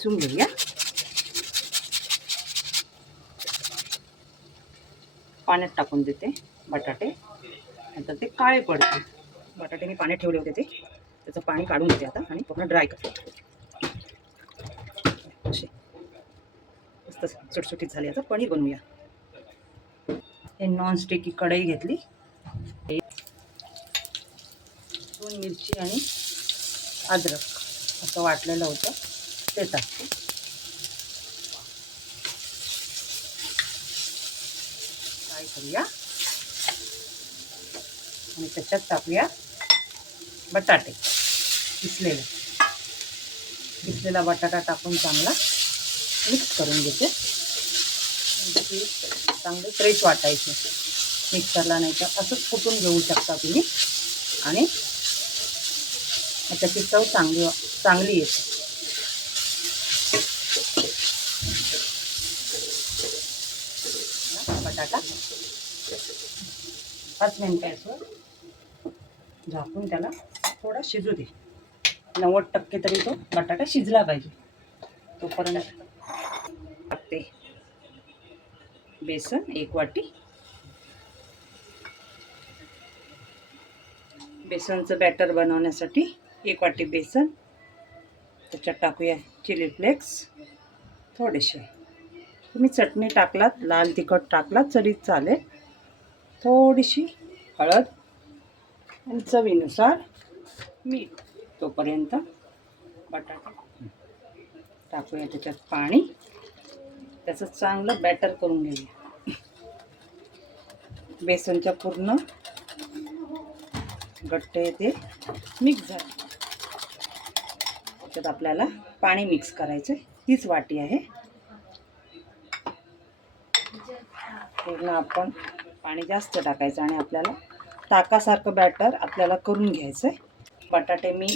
किसून घेऊया. पाण्यात टाकून देते बटाटे, नंतर ते काळे पडतील. बटाटे मी पाण्यात ठेवले होते, त्याचं पाणी काढून देते आता आणि पूर्ण ड्राय करते. असे मस्त सुटसुटीत झाले. आता पनीर बनवूया. हे नॉनस्टिकी कढई घेतली, 2 मिरची आणि अद्रक असं वाटलेलं होतं ते टाकते. फ्राय करूया आणि त्याच्यात टाकूया बटाटे किसलेला बटाटा टाकून चांगला मिक्स करून घेते. चांगले फ्रेश वाटायचे. मिक्सरला नाही तर असंच कुटून घेऊ शकता तुम्ही आणि त्याची चव चांगली येते. बटाटा 5 मिनिटांवर झाकून त्याला थोडा शिजू दे. 90% तरी तो बटाटा शिजला पाहिजे. तोपर्यंत टाकते बेसन 1 वाटी. बेसनचं बॅटर बनवण्यासाठी 1 वाटी बेसन. त्याच्यात टाकूया चिली फ्लेक्स थोडेसे. तुम्ही चटणी टाकलात, लाल तिखट टाकलात तरी चालेल. थोडीशी हळद आणि चवीनुसार मीठ. तोपर्यंत बटाटा टाकूया त्याच्यात पाणी. त्याचं चांगलं बॅटर करून घेऊया. बेसनच्या पूर्ण गट्टे ते मिक्स झाले. त्याच्यात आपल्याला पाणी मिक्स करायचं. हीच वाटी आहे. पूर्ण आपण पाणी जास्त टाकायचं आणि आपल्याला ताकासारखं बॅटर आपल्याला करून घ्यायचं आहे. बटाटे मी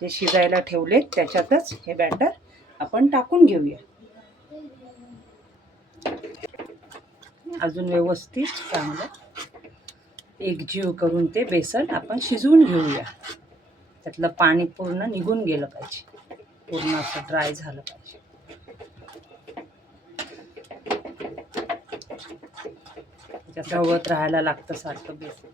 जे शिजायला ठेवले त्याच्यातच हे बॅटर आपण टाकून घेऊया. अजून व्यवस्थित चांगलं एकजीव करून ते बेसन आपण शिजवून घेऊया. त्यातलं पाणी पूर्ण निघून गेलं पाहिजे. पूर्ण असं ड्राय झालं पाहिजे. ढवळत राहायला लागतं सारखं बेसन.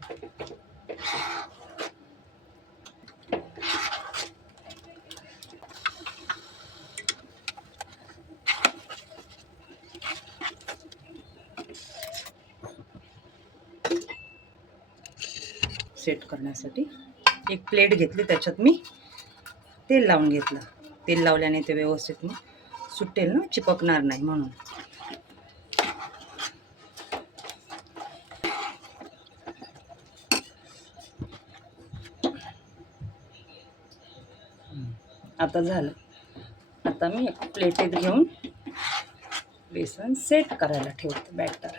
सेट करण्यासाठी एक प्लेट घेतली, त्याच्यात मी तेल लावून घेतलं. तेल लावल्याने ते व्यवस्थित सुटेल ना, चिपकणार नाही म्हणून. आता झालं. आता मी एक प्लेटीत घेऊन बेसन सेट करायला ठेवते बॅटर.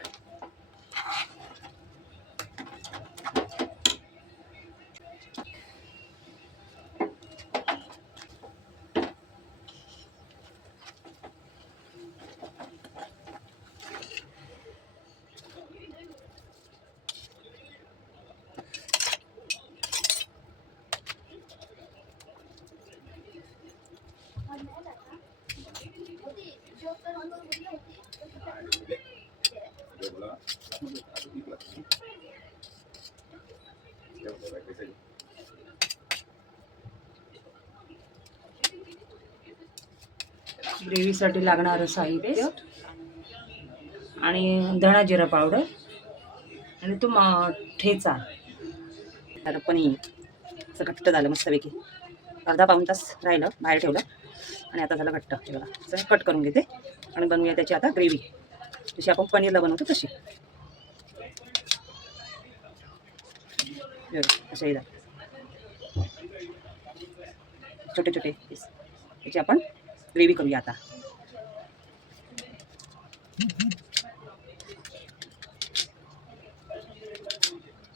ग्रेव्हीसाठी लागणारं साहित्य आणि धणा जिरा पावडर आणि तो ठेचा. तर पनीर असं घट्ट झालं मस्तपैकी. अर्धा पाऊण तास राहिलं, बाहेर ठेवलं आणि आता झालं घट्ट. हे बघा, असं कट करून घेते आणि बनवूया त्याची आता ग्रेव्ही, जशी आपण पनीरला बनवतो तशी. असे छोटे छोटे पीस त्याची आपण ग्रेव्ही करूया आता.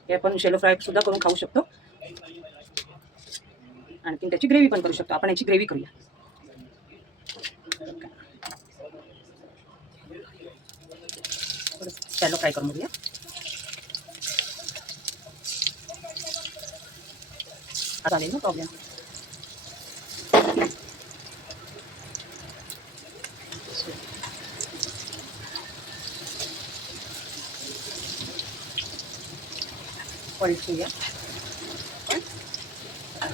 हे आपण शेलो फ्राय सुद्धा करून खाऊ शकतो. आणखी त्याची ग्रेव्ही पण करू शकतो. आपण याची ग्रेव्ही करूया. शॅलो फ्राय करून घेऊया. चालेल ना, प्रॉब्लेम. पलटूया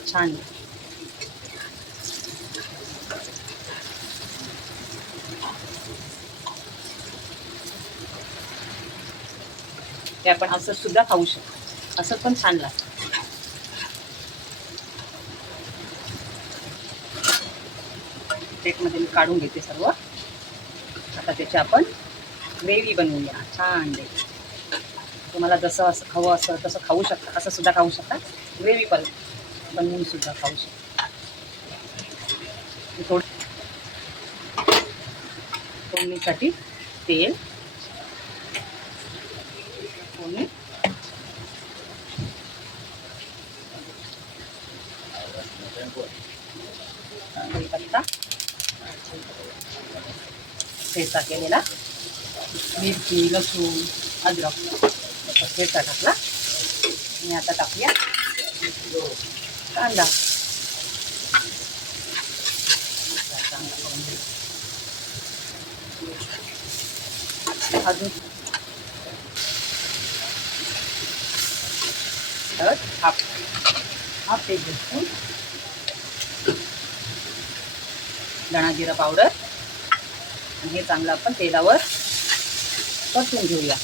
छान. ते आपण असं सुद्धा खाऊ शकतो, असं पण छान लागतं. प्लेटमध्ये मी काढून घेते सर्व. आता त्याची आपण ग्रेव्ही बनवूया छान. तुम्हाला जसं असं हवं असं तसं खाऊ शकता, असं सुद्धा खाऊ शकता. ग्रेव्ही पण बनवून सुद्धा खाऊ शकता. थोडं फोडणीसाठी तेल, फोडणी, कढीपत्ता, ठेचा केलेला, मिरची, लसूण, अद्रक त्याचा ठेचा टाकला. आणि आता टाकूया कांदा. अजून हाफ टेबलस्पून धणा जिरा पावडर. आणि हे चांगलं आपण तेलावर परतून घेऊया.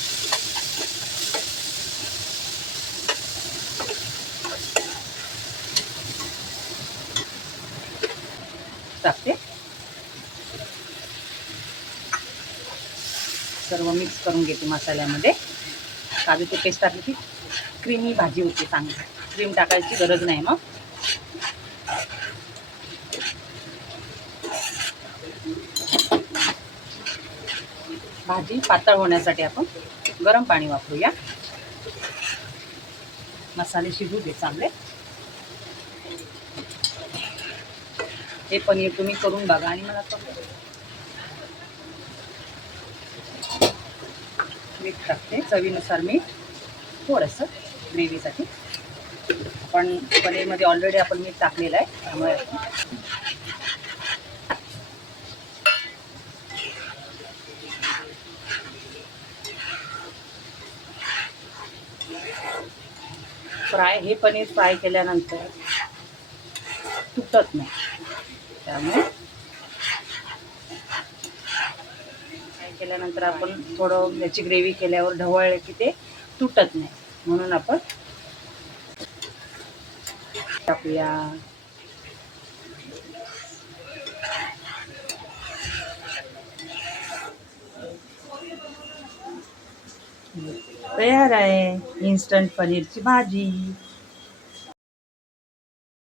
टाकते सर्व मिक्स करून घेते मसाल्यामध्ये. काजूची पेस्ट टाकली की क्रीमी भाजी होती चांगली. क्रीम टाकायची गरज नाही. मग भाजी पातळ होण्यासाठी आपण गरम पाणी वापरूया. मसाले शिजू दे चांगले. हे पनीर तुम्ही करून बघा आणि मला मीठ टाकते, चवीनुसार मीठ थोडंसं ग्रेव्हीसाठी. पण पनीरमध्ये ऑलरेडी आपण मीठ टाकलेलं आहे, त्यामुळे हे पनीर फ्राय केल्यानंतर तुटत नाही. त्यामुळे फ्राय केल्यानंतर आपण थोडं याची ग्रेव्ही केल्यावर ढवळले की ते तुटत नाही, म्हणून आपण टाकूया. तयार आहे इन्स्टंट पनीरची भाजी.